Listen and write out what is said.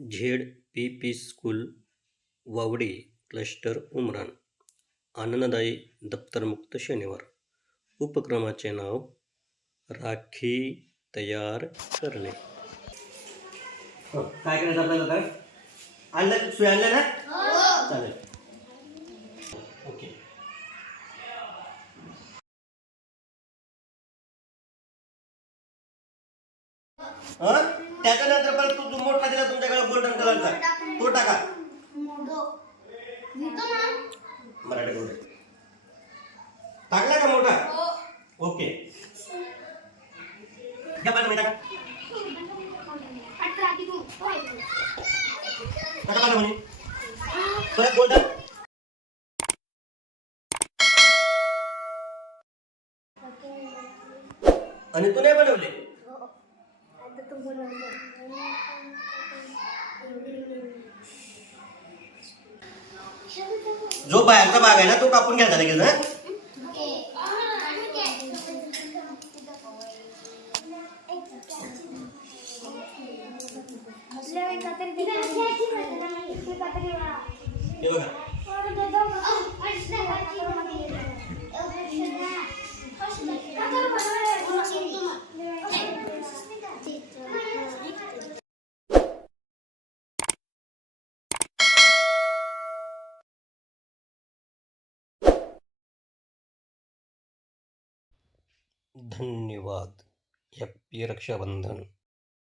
Z P P school Wawadi cluster Umran. आनंददायी दप्तरमुक्त शनिवार. उपक्रमाचे नाव राखी तयार करणे. हो, काय करायचं आपल्याला काय आणलं? सुई आणलं ना? चालेल. ओके. हं? त्याच्यानंतर परत तू तो टाका. मराठी बोल. टाकला का मोठा? ओके. घ्या पाहिजे मी टाका. टाका पाहिजे म्हणे परत गोल्डन आणि तू नाही बनवले. जो बाहेरचा भाग आहे ना तो कापून घ्यायचा लगेच ना हे बघा. धन्यवाद. हॅप्पी रक्षाबंधन.